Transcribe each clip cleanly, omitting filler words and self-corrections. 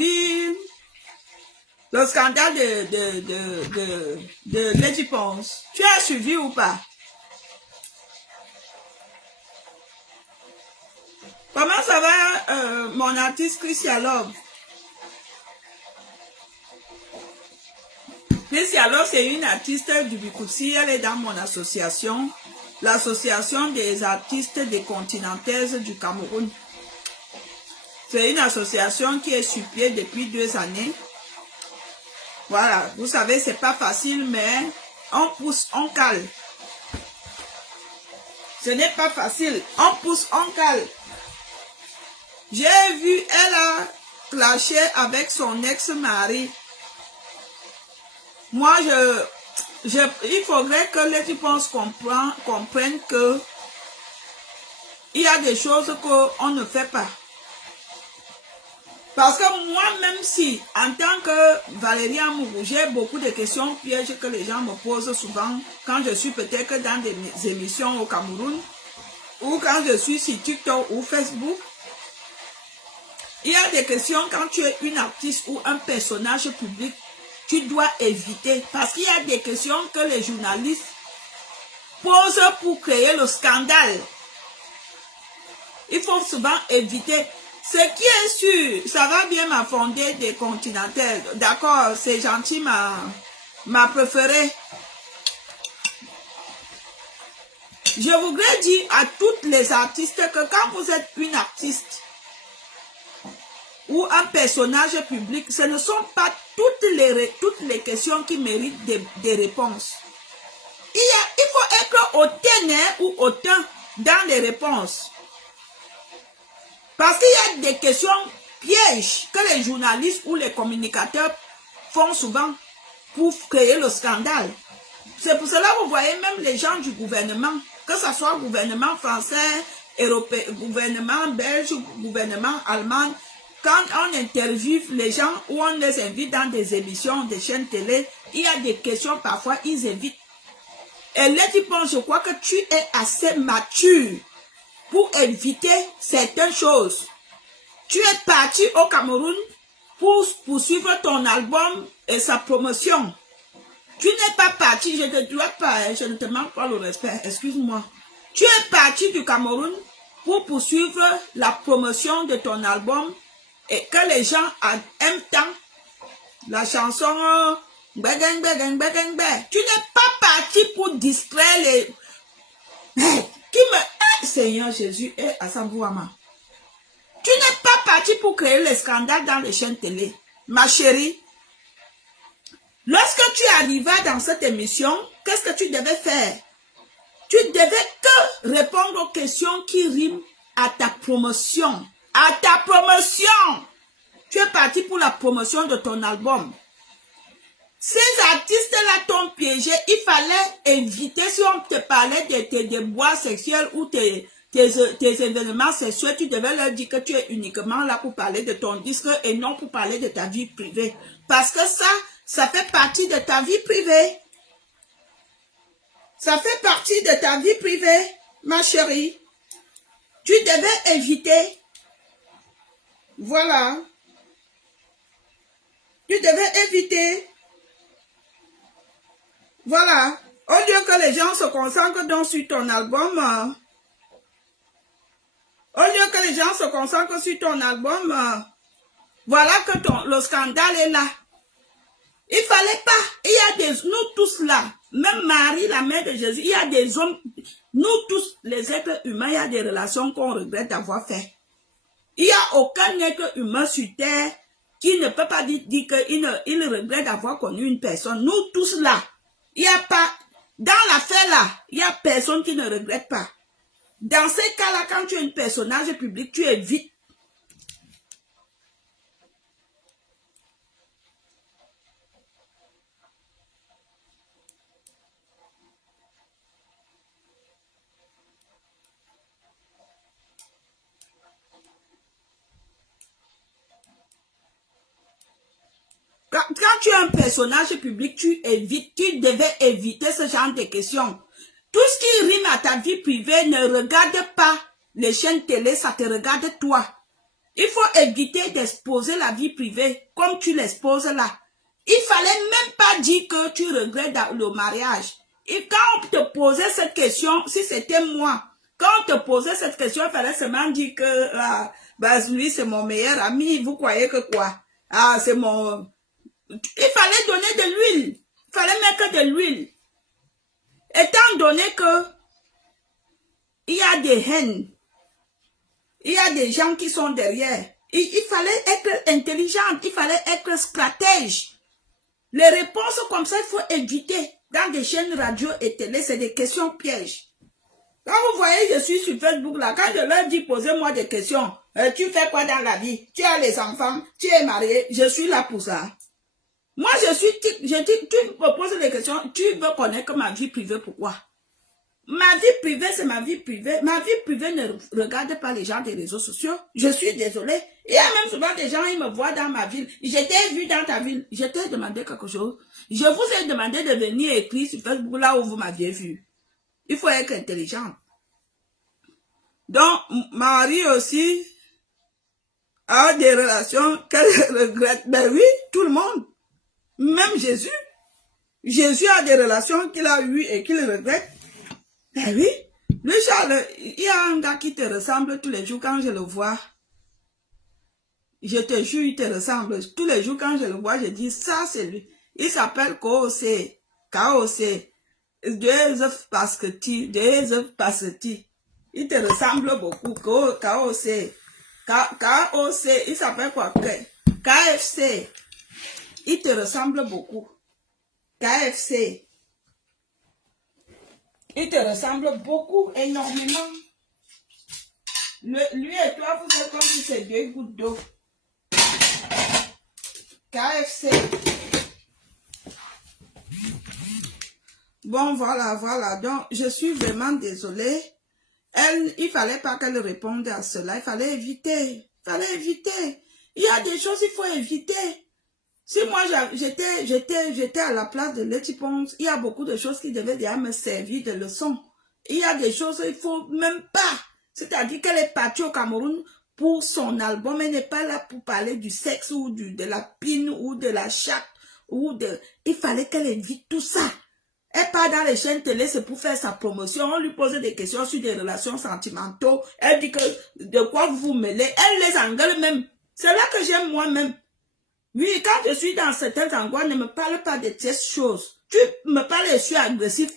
suivi le scandale de Lady Ponce? Tu as suivi ou pas? Comment ça va, mon artiste Christian Love? Christian Love, c'est une artiste du Bikutsi. Elle est dans mon association, l'association des artistes des continentaises du Cameroun. C'est une association qui est sur pied depuis 2 années. Voilà, vous savez, c'est pas facile, mais on pousse, on cale. Ce n'est pas facile, on pousse, on cale. J'ai vu, elle a clashé avec son ex-mari. Moi, il faudrait que les gens comprennent que il y a des choses qu'on ne fait pas. Parce que moi, même si, en tant que Valérie Amourou, j'ai beaucoup de questions pièges que les gens me posent souvent quand je suis peut-être dans des émissions au Cameroun ou quand je suis sur TikTok ou Facebook. Il y a des questions quand tu es une artiste ou un personnage public, tu dois éviter. Parce qu'il y a des questions que les journalistes posent pour créer le scandale. Il faut souvent éviter. Ce qui est sûr, ça va bien m'affonder des continentales. D'accord, c'est gentil, ma préférée. Je voudrais dire à toutes les artistes que quand vous êtes une artiste ou un personnage public, ce ne sont pas toutes les questions qui méritent des réponses. Il faut être hautain ou hautain dans les réponses. Parce qu'il y a des questions pièges que les journalistes ou les communicateurs font souvent pour créer le scandale. C'est pour cela que vous voyez même les gens du gouvernement, que ce soit gouvernement français, européen, gouvernement belge, gouvernement allemand, quand on interviewe les gens ou on les invite dans des émissions, des chaînes télé, il y a des questions, parfois ils évitent. Et là, tu penses, je crois que tu es assez mature pour éviter certaines choses. Tu es parti au Cameroun pour poursuivre ton album et sa promotion. Tu n'es pas parti, je ne te dois pas, je ne te manque pas le respect, excuse-moi. Tu es parti du Cameroun pour poursuivre la promotion de ton album et que les gens aiment tant la chanson Begeng, Begeng, Begeng, Begeng. Tu n'es pas parti pour distraire les... Seigneur Jésus et Assambouama. Tu n'es pas parti pour créer les scandales dans les chaînes télé. Ma chérie, lorsque tu arrivas dans cette émission, qu'est-ce que tu devais faire? Tu devais que répondre aux questions qui riment à ta promotion. À ta promotion! Tu es parti pour la promotion de ton album. Ces artistes-là t'ont piégé, il fallait éviter, si on te parlait de tes déboires sexuels ou tes événements sexuels, tu devais leur dire que tu es uniquement là pour parler de ton disque et non pour parler de ta vie privée. Parce que ça fait partie de ta vie privée. Ça fait partie de ta vie privée, ma chérie. Tu devais éviter. Voilà. Tu devais éviter. Voilà, au lieu que les gens se concentrent donc sur ton album, voilà que le scandale est là. Il fallait pas, il y a nous tous là, même Marie, la mère de Jésus, il y a des hommes, nous tous, les êtres humains, il y a des relations qu'on regrette d'avoir fait. Il n'y a aucun être humain sur terre qui ne peut pas dire qu'il regrette d'avoir connu une personne. Nous tous là. Il n'y a pas, dans l'affaire là, il n'y a personne qui ne regrette pas. Dans ces cas-là, quand tu es un personnage public, tu évites. Quand tu es un personnage public, tu évites, tu devais éviter ce genre de questions. Tout ce qui rime à ta vie privée, ne regarde pas les chaînes télé, ça te regarde toi. Il faut éviter d'exposer la vie privée comme tu l'exposes là. Il fallait même pas dire que tu regrettes le mariage. Et quand on te posait cette question, si c'était moi, quand on te posait cette question, il fallait seulement dire que lui c'est mon meilleur ami, vous croyez que quoi? Ah, c'est mon... Il fallait donner de l'huile. Il fallait mettre de l'huile. Étant donné que il y a des haines, il y a des gens qui sont derrière, il fallait être intelligent, il fallait être stratège. Les réponses comme ça, il faut éviter. Dans des chaînes radio et télé, c'est des questions pièges. Quand vous voyez, je suis sur Facebook là, quand je leur dis posez-moi des questions, tu fais quoi dans la vie? Tu as les enfants, tu es marié, je suis là pour ça. Moi, je dis, tu me poses des questions, tu veux connaître ma vie privée, pourquoi? Ma vie privée, c'est ma vie privée. Ma vie privée ne regarde pas les gens des réseaux sociaux. Je suis désolée. Il y a même souvent des gens, ils me voient dans ma ville. Je t'ai vu dans ta ville. Je t'ai demandé quelque chose. Je vous ai demandé de venir écrire sur Facebook là où vous m'aviez vu. Il faut être intelligent. Donc, Marie aussi a des relations qu'elle regrette. Ben oui, tout le monde. Même Jésus. Jésus a des relations qu'il a eues et qu'il regrette. Ben oui. Lui, Charles, il y a un gars qui te ressemble tous les jours quand je le vois. Je te jure, il te ressemble. Tous les jours quand je le vois, je dis, ça c'est lui. Il s'appelle K.O.C. K.O.C. Joseph Pasketi. Joseph Pasketi. Il te ressemble beaucoup. K.O.C. K.O.C. Il s'appelle quoi? KFC. Il te ressemble beaucoup. KFC. Il te ressemble beaucoup, énormément. Lui et toi, vous êtes comme si c'est 2 gouttes d'eau. KFC. Bon, voilà. Donc, je suis vraiment désolée. Il fallait pas qu'elle réponde à cela. Il fallait éviter. Il y a des choses qu'il faut éviter. Si moi, j'étais à la place de Letty Ponce, il y a beaucoup de choses qui devaient déjà me servir de leçon. Il y a des choses qu'il faut même pas. C'est-à-dire qu'elle est partie au Cameroun pour son album. Elle n'est pas là pour parler du sexe ou de la pine ou de la chatte. Il fallait qu'elle évite tout ça. Elle part dans les chaînes télé, c'est pour faire sa promotion. On lui pose des questions sur des relations sentimentales. Elle dit que de quoi vous vous mêlez. Elle les engueule même. C'est là que j'aime moi-même. Oui, quand je suis dans certains endroits, ne me parle pas de ces choses. Tu me parles, je suis agressif.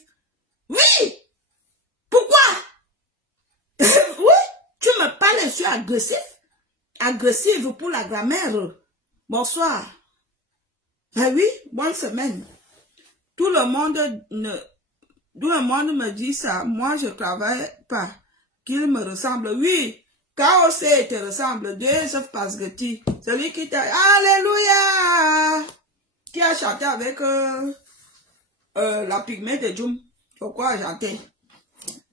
Oui! Pourquoi? Oui, tu me parles, je suis agressif. Agressive pour la grammaire. Bonsoir. Ben oui, bonne semaine. Tout le monde me dit ça. Moi, je travaille pas. Qu'il me ressemble. Oui. KOC te ressemble. Joseph Pasketi. Celui qui t'a... Alléluia! Qui a chanté avec la pygmée de Djoum. Pourquoi chanter?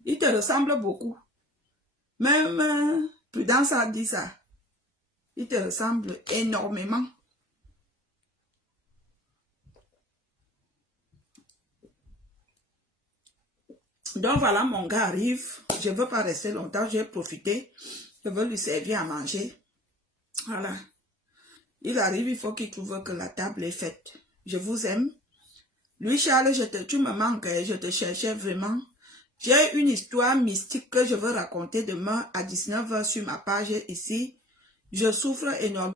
Il te ressemble beaucoup. Même Prudence a dit ça. Il te ressemble énormément. Donc voilà, mon gars arrive. Je ne veux pas rester longtemps. Je vais profiter. Je veux lui servir à manger. Voilà. Il arrive, il faut qu'il trouve que la table est faite. Je vous aime. Lui, Charles, tu me manques. Je te cherchais vraiment. J'ai une histoire mystique que je veux raconter demain à 19h sur ma page ici. Je souffre énormément.